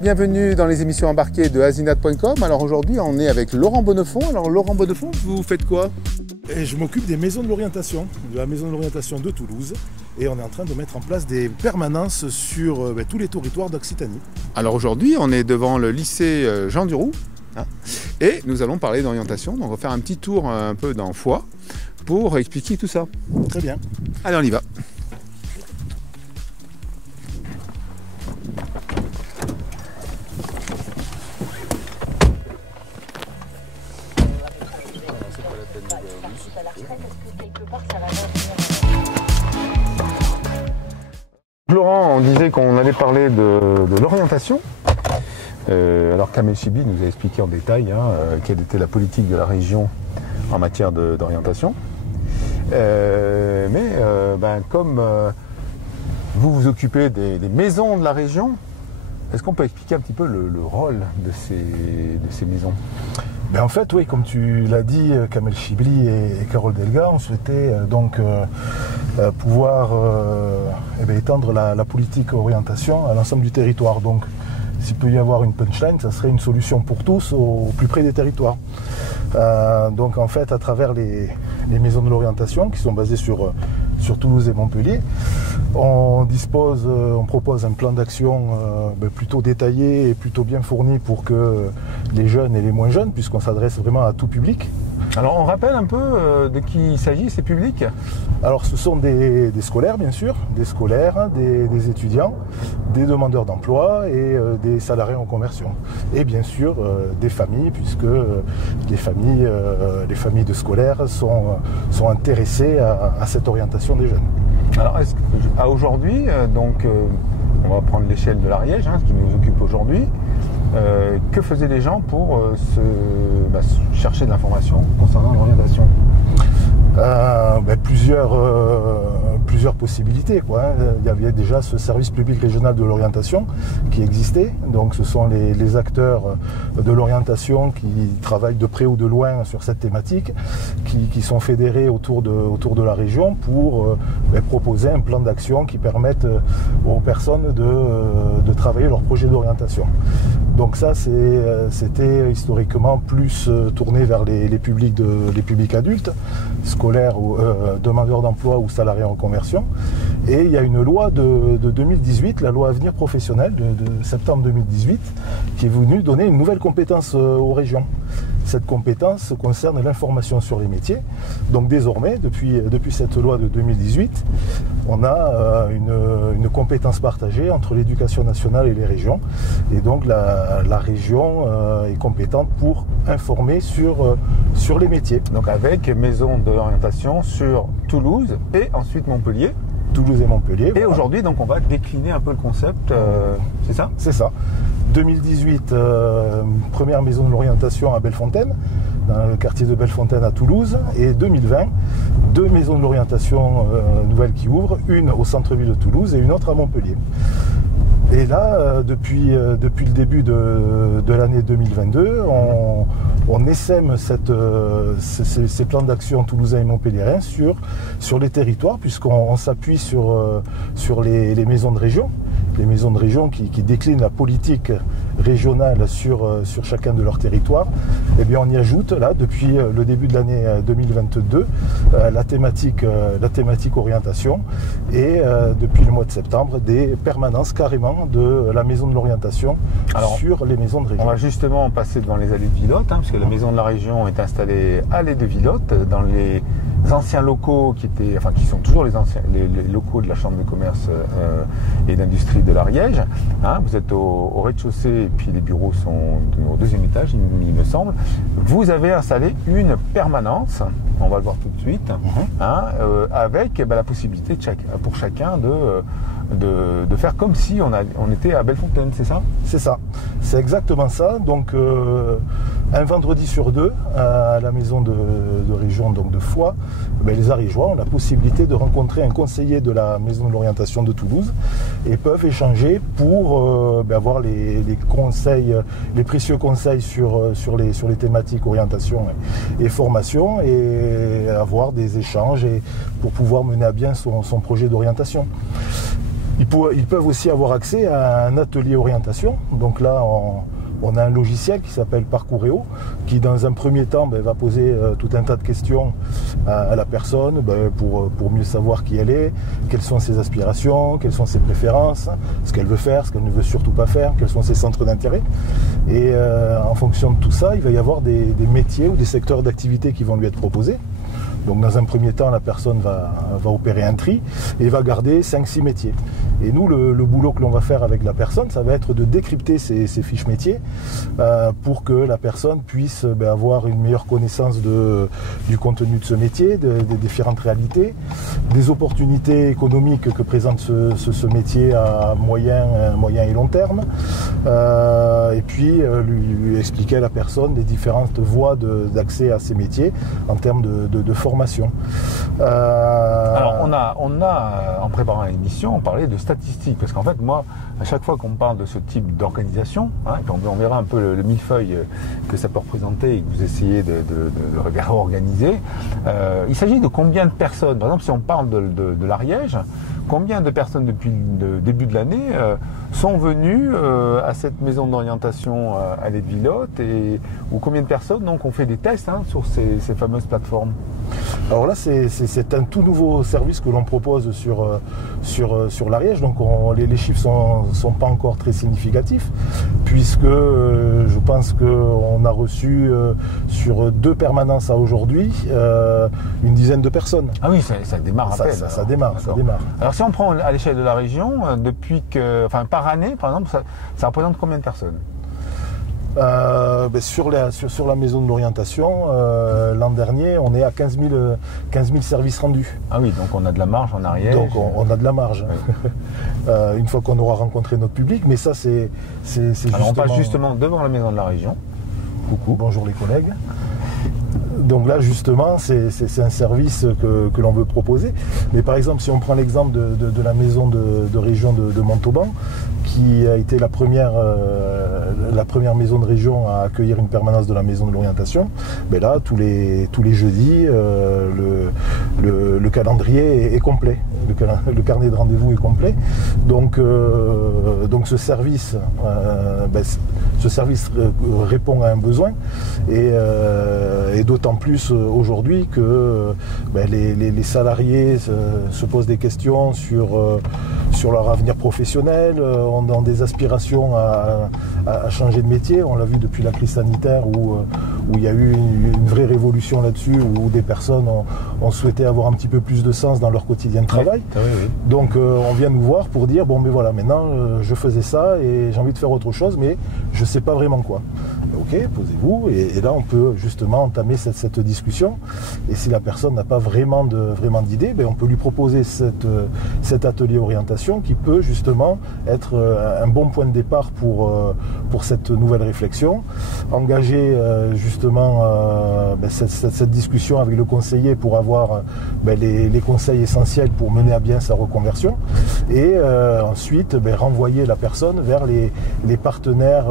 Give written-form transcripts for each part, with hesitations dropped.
Bienvenue dans les émissions embarquées de azinat.com. Alors aujourd'hui, on est avec Laurent Bonnefond. Alors Laurent Bonnefond, vous faites quoi? Et je m'occupe des maisons de l'orientation, de la maison de l'orientation de Toulouse. Et on est en train de mettre en place des permanences sur tous les territoires d'Occitanie. Alors aujourd'hui, on est devant le lycée Jean Duroux. Et nous allons parler d'orientation. Donc on va faire un petit tour un peu dans Foix pour expliquer tout ça. Très bien. Allez, on y va. Laurent, on disait qu'on allait parler de l'orientation. Alors Kamel Chibli nous a expliqué en détail quelle était la politique de la région en matière d'orientation. Comme vous vous occupez des maisons de la région, est-ce qu'on peut expliquer un petit peu le rôle de ces maisons? En fait, oui, comme tu l'as dit, Kamel Chibli et Carole Delga, on souhaitait pouvoir étendre la politique orientation à l'ensemble du territoire. Donc, s'il peut y avoir une punchline, ça serait une solution pour tous au plus près des territoires. Donc en fait, à travers les maisons de l'orientation qui sont basées sur Toulouse et Montpellier, on propose un plan d'action plutôt détaillé et plutôt bien fourni pour que les jeunes et les moins jeunes, puisqu'on s'adresse vraiment à tout public. Alors on rappelle un peu de qui il s'agit, ces publics? Alors ce sont des scolaires bien sûr, des scolaires, des étudiants, des demandeurs d'emploi et des salariés en conversion. Et bien sûr des familles, puisque les familles de scolaires sont intéressées à cette orientation des jeunes. Alors aujourd'hui, on va prendre l'échelle de l'Ariège, qui nous occupe aujourd'hui. Que faisaient les gens pour chercher de l'information concernant l'orientation? Plusieurs possibilités. Il y avait déjà ce service public régional de l'orientation qui existait. Donc ce sont les acteurs de l'orientation qui travaillent de près ou de loin sur cette thématique, qui sont fédérés autour de la région pour proposer un plan d'action qui permette aux personnes de travailler leur projet d'orientation. Donc ça, c'était historiquement plus tourné vers les publics adultes, scolaires ou demandeurs d'emploi ou salariés en conversion. Et il y a une loi de 2018, la loi Avenir Professionnel de septembre 2018, qui est venue donner une nouvelle compétence aux régions. Cette compétence concerne l'information sur les métiers. Donc désormais, depuis cette loi de 2018, on a une compétence partagée entre l'éducation nationale et les régions. Et donc la région est compétente pour informer sur les métiers. Donc avec maison d'orientation sur Toulouse et ensuite Montpellier. Toulouse et Montpellier. Et aujourd'hui, donc, on va décliner un peu le concept, c'est ça? C'est ça. 2018, première maison de l'orientation à Bellefontaine, dans le quartier de Bellefontaine à Toulouse. Et 2020, deux maisons de l'orientation nouvelles qui ouvrent, une au centre-ville de Toulouse et une autre à Montpellier. Et là, depuis le début de l'année 2022, on essaime ces plans d'action toulousains et montpelliérains sur les territoires, puisqu'on s'appuie sur les maisons de région. Les maisons de région qui déclinent la politique régionale sur chacun de leurs territoires. Eh bien, on y ajoute, là, depuis le début de l'année 2022, la thématique orientation et depuis le mois de septembre, des permanences carrément de la maison de l'orientation sur les maisons de région. On va justement passer devant les allées de Villotte, parce que la maison de la région est installée allée de Villotte, dans les anciens locaux qui sont toujours les locaux de la Chambre de commerce et d'industrie de l'Ariège. Vous êtes au rez-de-chaussée et puis les bureaux sont au deuxième étage, il me semble. Vous avez installé une permanence, on va le voir tout de suite, avec la possibilité pour chacun de faire comme si on était à Bellefontaine, c'est ça? C'est ça, c'est exactement ça. Donc un vendredi sur deux à la maison de région donc de Foix, les Ariégeois ont la possibilité de rencontrer un conseiller de la maison de l'orientation de Toulouse et peuvent échanger pour avoir les conseils, les précieux conseils sur les thématiques orientation et formation, et avoir des échanges pour pouvoir mener à bien son projet d'orientation. Ils peuvent aussi avoir accès à un atelier orientation. Donc là, on a un logiciel qui s'appelle Parcouréo, qui dans un premier temps va poser tout un tas de questions à la personne pour mieux savoir qui elle est, quelles sont ses aspirations, quelles sont ses préférences, ce qu'elle veut faire, ce qu'elle ne veut surtout pas faire, quels sont ses centres d'intérêt. Et en fonction de tout ça, il va y avoir des métiers ou des secteurs d'activité qui vont lui être proposés. Donc dans un premier temps, la personne va opérer un tri et va garder 5-6 métiers. Et nous, le boulot que l'on va faire avec la personne, ça va être de décrypter ces fiches métiers pour que la personne puisse avoir une meilleure connaissance du contenu de ce métier, des différentes réalités, des opportunités économiques que présente ce métier à moyen et long terme, et puis lui expliquer à la personne les différentes voies d'accès à ces métiers en termes de formation. Alors on a en préparant l'émission, on parlait de statistiques, parce qu'en fait moi, à chaque fois qu'on parle de ce type d'organisation, on verra un peu le millefeuille que ça peut représenter et que vous essayez de réorganiser, il s'agit de combien de personnes, par exemple si on parle de l'Ariège, combien de personnes depuis le début de l'année sont venues à cette maison d'orientation à l'Aide-Villotte, ou combien de personnes donc ont fait des tests sur ces fameuses plateformes? Alors là, c'est un tout nouveau service que l'on propose sur l'Ariège. Donc les chiffres sont pas encore très significatifs, puisque je pense qu'on a reçu sur 2 permanences à aujourd'hui une dizaine de personnes. Ah oui, ça démarre à peine. Ça démarre. Alors si on prend à l'échelle de la région, par année, par exemple, ça représente combien de personnes? Sur la maison de l'orientation, l'an dernier, on est à 15 000 services rendus. Ah oui, donc on a de la marge en Ariège. Donc on a de la marge. Oui. Une fois qu'on aura rencontré notre public, mais ça c'est justement... Alors on passe justement devant la maison de la région. Coucou, bonjour les collègues. Donc là justement c'est un service que l'on veut proposer. Mais par exemple si on prend l'exemple de la maison de région de Montauban, qui a été la première maison de région à accueillir une permanence de la maison de l'orientation, là tous les jeudis le calendrier est complet, le carnet de rendez-vous est complet. Donc ce service répond à un besoin et d'autant plus aujourd'hui que les salariés se posent des questions sur leur avenir professionnel, ont des aspirations à changer de métier. On l'a vu depuis la crise sanitaire où il y a eu une vraie révolution là-dessus, où des personnes ont souhaité avoir un petit peu plus de sens dans leur quotidien de travail. Oui. Donc on vient nous voir pour dire maintenant je faisais ça et j'ai envie de faire autre chose, mais je ne sais pas vraiment quoi. Ok, posez-vous, et là on peut justement entamer cette discussion. Et si la personne n'a pas vraiment d'idée, on peut lui proposer cet atelier orientation qui peut justement être un bon point de départ pour cette nouvelle réflexion. Engager justement cette discussion avec le conseiller pour avoir les conseils essentiels pour mener à bien sa reconversion, et ensuite renvoyer la personne vers les partenaires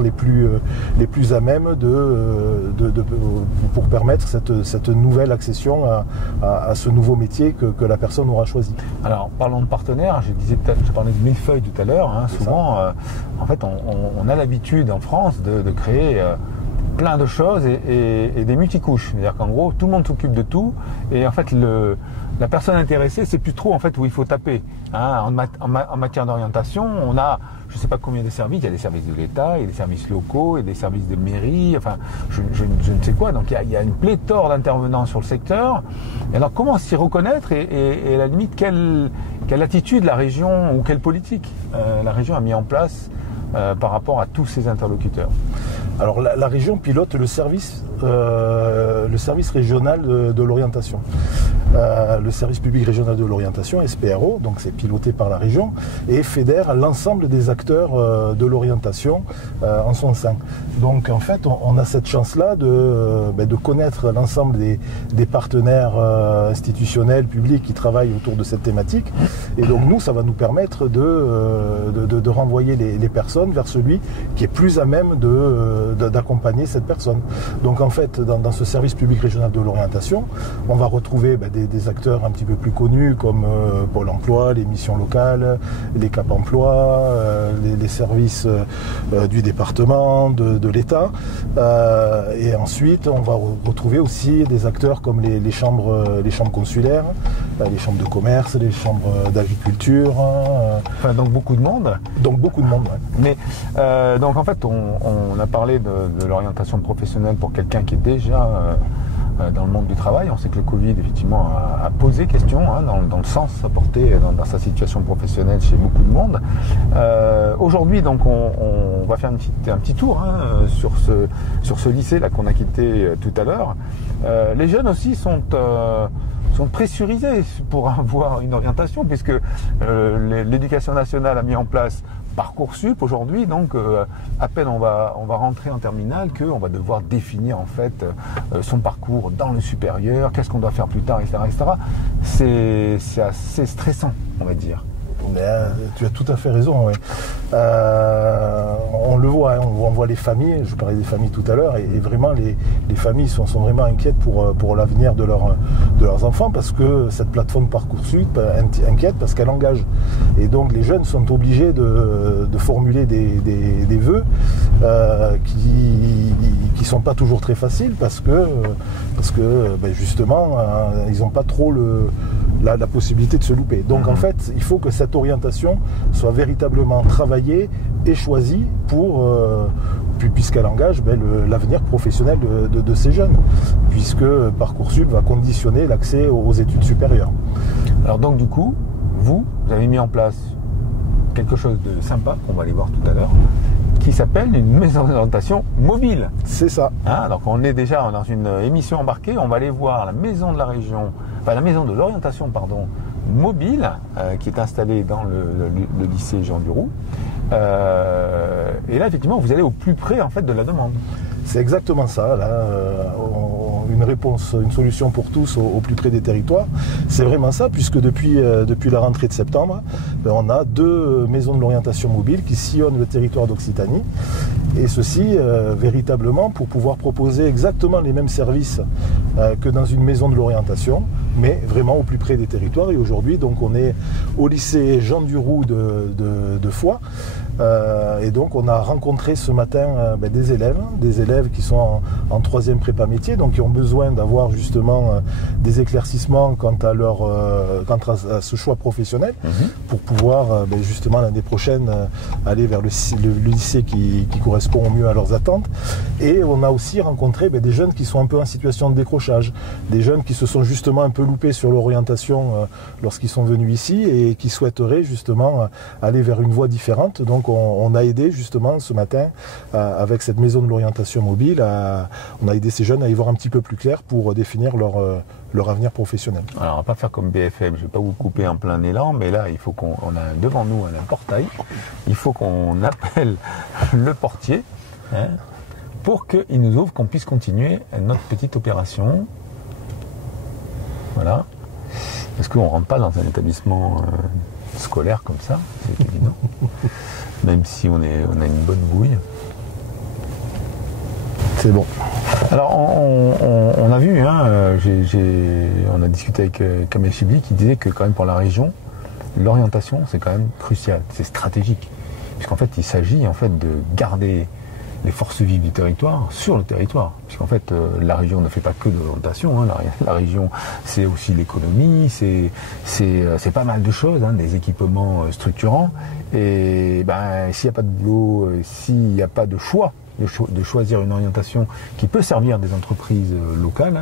les plus à même pour permettre cette nouvelle accession à ce nouveau métier que la personne aura choisi. Alors parlons de partenaires, je parlais de millefeuille tout à l'heure, souvent en fait on a l'habitude en France de créer plein de choses et des multicouches, c'est-à-dire qu'en gros tout le monde s'occupe de tout, et en fait la personne intéressée c'est plus trop en fait où il faut taper. En matière d'orientation, on a je ne sais pas combien de services, il y a des services de l'État, il y a des services locaux, il y a des services de mairie, enfin je ne sais quoi, donc il y a une pléthore d'intervenants sur le secteur. Et alors comment s'y reconnaître et à la limite quelle attitude la région ou quelle politique la région a mis en place par rapport à tous ces interlocuteurs? Alors la région pilote le service régional de l'orientation. Le service public régional de l'orientation, SPRO, donc c'est piloté par la région et fédère l'ensemble des acteurs de l'orientation en son sein. Donc en fait on a cette chance-là de connaître l'ensemble des partenaires institutionnels, publics qui travaillent autour de cette thématique, et donc nous ça va nous permettre de renvoyer les personnes vers celui qui est plus à même d'accompagner cette personne. Donc en fait dans ce service public régional de l'orientation, on va retrouver des acteurs un petit peu plus connus comme Pôle emploi, les missions locales, les Cap emploi, les services du département, de l'État. Et ensuite, on va retrouver aussi des acteurs comme les chambres consulaires, les chambres de commerce, les chambres d'agriculture. Enfin, donc beaucoup de monde. Donc beaucoup de monde, ouais. Mais donc en fait, on a parlé de l'orientation professionnelle pour quelqu'un qui est déjà dans le monde du travail. On sait que le Covid, effectivement, a posé question dans le sens apporté dans sa situation professionnelle chez beaucoup de monde. Aujourd'hui, donc, on va faire un petit tour sur ce lycée là qu'on a quitté tout à l'heure. Les jeunes aussi sont pressurisés pour avoir une orientation, puisque l'éducation nationale a mis en place Parcoursup aujourd'hui, donc à peine on va rentrer en terminale qu'on va devoir définir en fait son parcours dans le supérieur, qu'est-ce qu'on doit faire plus tard, etc. C'est assez stressant, on va dire. Mais, tu as tout à fait raison. Ouais. On le voit, on voit les familles, je parlais des familles tout à l'heure, et vraiment les familles sont vraiment inquiètes pour l'avenir de leurs enfants, parce que cette plateforme Parcoursup inquiète parce qu'elle engage. Et donc les jeunes sont obligés de formuler des vœux qui sont pas toujours très faciles, parce que justement ils n'ont pas trop la possibilité de se louper. Donc en fait, il faut que cette orientation soit véritablement travaillée et choisie puisqu'elle engage l'avenir professionnel de ces jeunes, puisque Parcoursup va conditionner l'accès aux études supérieures. Alors donc du coup, vous avez mis en place quelque chose de sympa qu'on va aller voir tout à l'heure, qui s'appelle une maison d'orientation mobile. C'est ça. Donc on est déjà dans une émission embarquée, on va aller voir la maison de la région, la maison de l'orientation, mobile, qui est installée dans le lycée Jean Duroux. Et là, effectivement, vous allez au plus près en fait de la demande. C'est exactement ça, là, une solution pour tous au plus près des territoires. C'est vraiment ça, puisque depuis la rentrée de septembre, on a 2 maisons de l'orientation mobile qui sillonnent le territoire d'Occitanie. Et ceci, véritablement, pour pouvoir proposer exactement les mêmes services que dans une maison de l'orientation, mais vraiment au plus près des territoires. Et aujourd'hui, donc, on est au lycée Jean Duroux de Foix. Et donc on a rencontré ce matin des élèves qui sont en 3e prépa métier, donc qui ont besoin d'avoir justement des éclaircissements quant à ce choix professionnel, pour pouvoir justement l'année prochaine aller vers le lycée qui correspond au mieux à leurs attentes. Et on a aussi rencontré des jeunes qui sont un peu en situation de décrochage, des jeunes qui se sont justement un peu loupés sur l'orientation lorsqu'ils sont venus ici et qui souhaiteraient justement aller vers une voie différente. Donc on a aidé justement ce matin avec cette maison de l'orientation mobile, on a aidé ces jeunes à y voir un petit peu plus clair pour définir leur avenir professionnel. Alors on va pas faire comme BFM, je ne vais pas vous couper en plein élan, mais là il faut qu'on a devant nous un portail, il faut qu'on appelle le portier pour qu'il nous ouvre, qu'on puisse continuer notre petite opération. Voilà. Parce qu'on ne rentre pas dans un établissement scolaire comme ça, c'est évident. Même si on a une bonne bouille. C'est bon. Alors on a vu, on a discuté avec Kamel Chibli qui disait que quand même pour la région, l'orientation c'est quand même crucial, c'est stratégique. Puisqu'en fait il s'agit en fait de garder les forces vives du territoire sur le territoire. Puisqu'en fait la région ne fait pas que de l'orientation, la région c'est aussi l'économie, c'est pas mal de choses, des équipements structurants. Et s'il n'y a pas de boulot, s'il n'y a pas de choix, de choisir une orientation qui peut servir des entreprises locales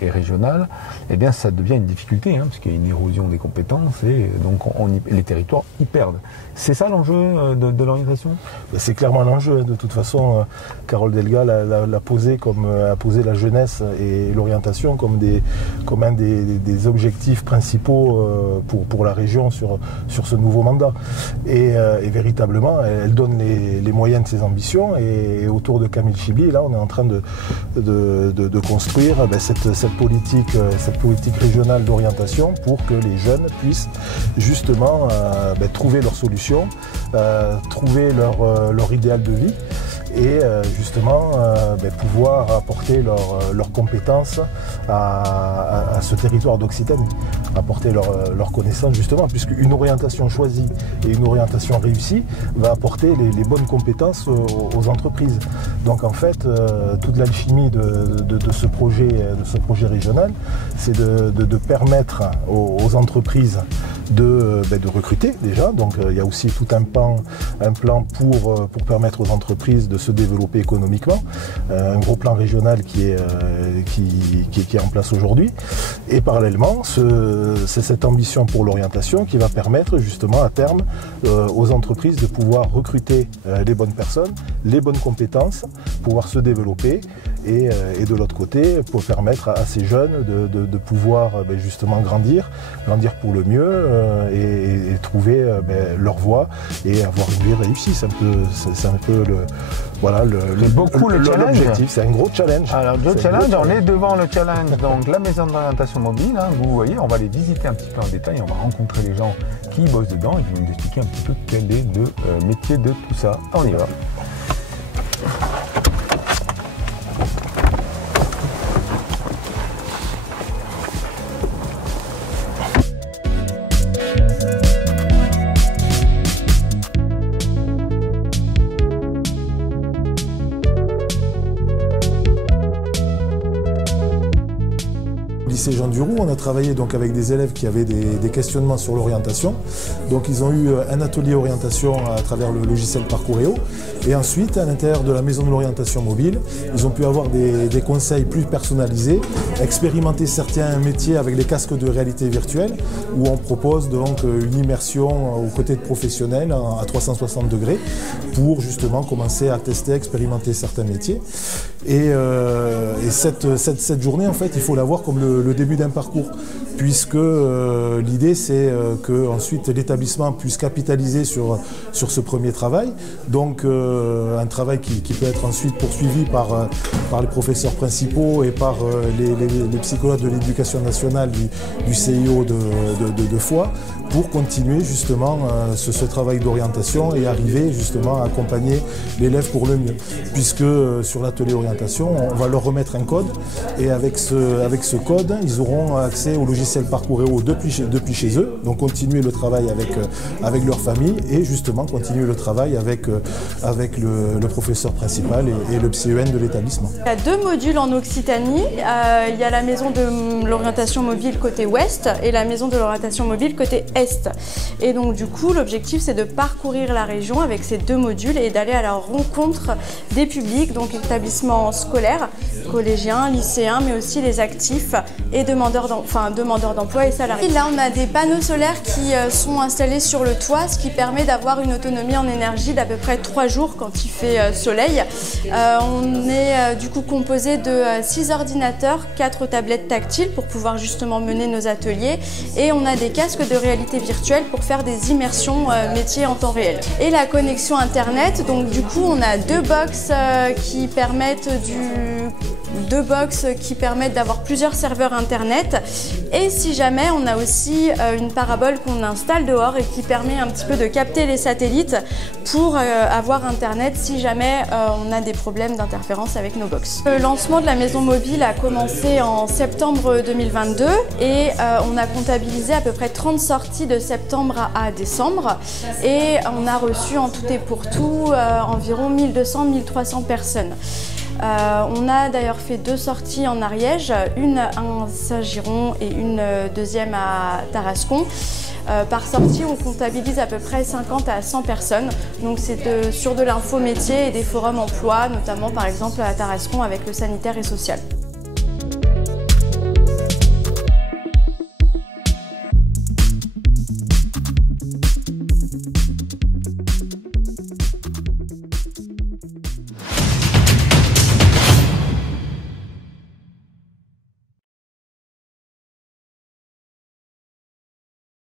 et régionales, eh bien ça devient une difficulté, parce qu'il y a une érosion des compétences et donc les territoires y perdent. C'est ça l'enjeu de l'orientation ? C'est clairement l'enjeu. De toute façon, Carole Delga l'a posé a posé la jeunesse et l'orientation comme un des objectifs principaux pour la région sur ce nouveau mandat. Et véritablement, elle donne les moyens de ses ambitions. Et autour de Kamel Chibli, là, on est en train de construire cette politique régionale d'orientation pour que les jeunes puissent justement trouver leur solution, trouver leur idéal de vie et justement pouvoir apporter leurs compétences à ce territoire d'Occitanie, apporter leurs connaissances justement, puisqu'une orientation choisie et une orientation réussie va apporter les bonnes compétences aux entreprises. Donc en fait, toute l'alchimie de ce projet régional, c'est de permettre aux entreprises de recruter déjà. Donc il y a aussi tout un plan pour permettre aux entreprises de se développer économiquement. Un gros plan régional qui est en place aujourd'hui. Et parallèlement, c'est cette ambition pour l'orientation qui va permettre justement à terme aux entreprises de pouvoir recruter les bonnes personnes, les bonnes compétences, pouvoir se développer et de l'autre côté pour permettre à ces jeunes de pouvoir justement grandir pour le mieux et trouver leur voie et avoir une vie réussie. C'est un peu l'objectif. C'est un gros challenge. Alors le challenge, on est devant le challenge, donc la maison d'orientation mobile, hein, vous voyez, on va les visiter un petit peu en détail, on va rencontrer les gens qui bossent dedans et qui vont nous expliquer un petit peu quel est le métier de tout ça. On y va. Lycée Jean Duroux, on a travaillé donc avec des élèves qui avaient des questionnements sur l'orientation. Donc ils ont eu un atelier orientation à travers le logiciel Parcouréo. Et ensuite, à l'intérieur de la maison de l'orientation mobile, ils ont pu avoir des conseils plus personnalisés, expérimenter certains métiers avec les casques de réalité virtuelle, où on propose donc une immersion aux côtés de professionnels à 360 degrés pour justement commencer à tester, expérimenter certains métiers. Et cette journée, en fait, il faut la voir comme le début d'un parcours, puisque l'idée c'est que ensuite l'établissement puisse capitaliser sur ce premier travail. Donc un travail qui peut être ensuite poursuivi par les professeurs principaux et par les psychologues de l'éducation nationale du CIO de Foix, pour continuer justement ce travail d'orientation et arriver justement à accompagner l'élève pour le mieux. Puisque sur l'atelier orientation, on va leur remettre un code et avec ce code, ils auront accès au logiciel Parcouréo depuis chez eux. Donc continuer le travail avec leur famille et justement continuer le travail avec le professeur principal et le psy-EN de l'établissement. Il y a 2 modules en Occitanie. Il y a la maison de l'orientation mobile côté ouest et la maison de l'orientation mobile côté est. Et donc du coup, l'objectif c'est de parcourir la région avec ces 2 modules et d'aller à la rencontre des publics, donc établissements scolaires, collégiens, lycéens, mais aussi les actifs et demandeurs d'emploi et salariés. Et là, on a des panneaux solaires qui sont installés sur le toit, ce qui permet d'avoir une autonomie en énergie d'à peu près 3 jours quand il fait soleil. On est du coup composé de 6 ordinateurs, 4 tablettes tactiles pour pouvoir justement mener nos ateliers, et on a des casques de réalité virtuelle pour faire des immersions métiers en temps réel. Et la connexion internet, donc du coup on a 2 box qui permettent d'avoir plusieurs serveurs internet, et si jamais on a aussi une parabole qu'on installe dehors et qui permet un petit peu de capter les satellites pour avoir internet si jamais on a des problèmes d'interférence avec nos box. Le lancement de la maison mobile a commencé en septembre 2022 et on a comptabilisé à peu près 30 sorties de septembre à décembre, et on a reçu en tout et pour tout environ 1200-1300 personnes. On a d'ailleurs fait 2 sorties en Ariège, une à Saint-Giron et une deuxième à Tarascon. Par sortie, on comptabilise à peu près 50 à 100 personnes. Donc c'est sur de l'info métier et des forums emploi, notamment par exemple à Tarascon avec le sanitaire et social.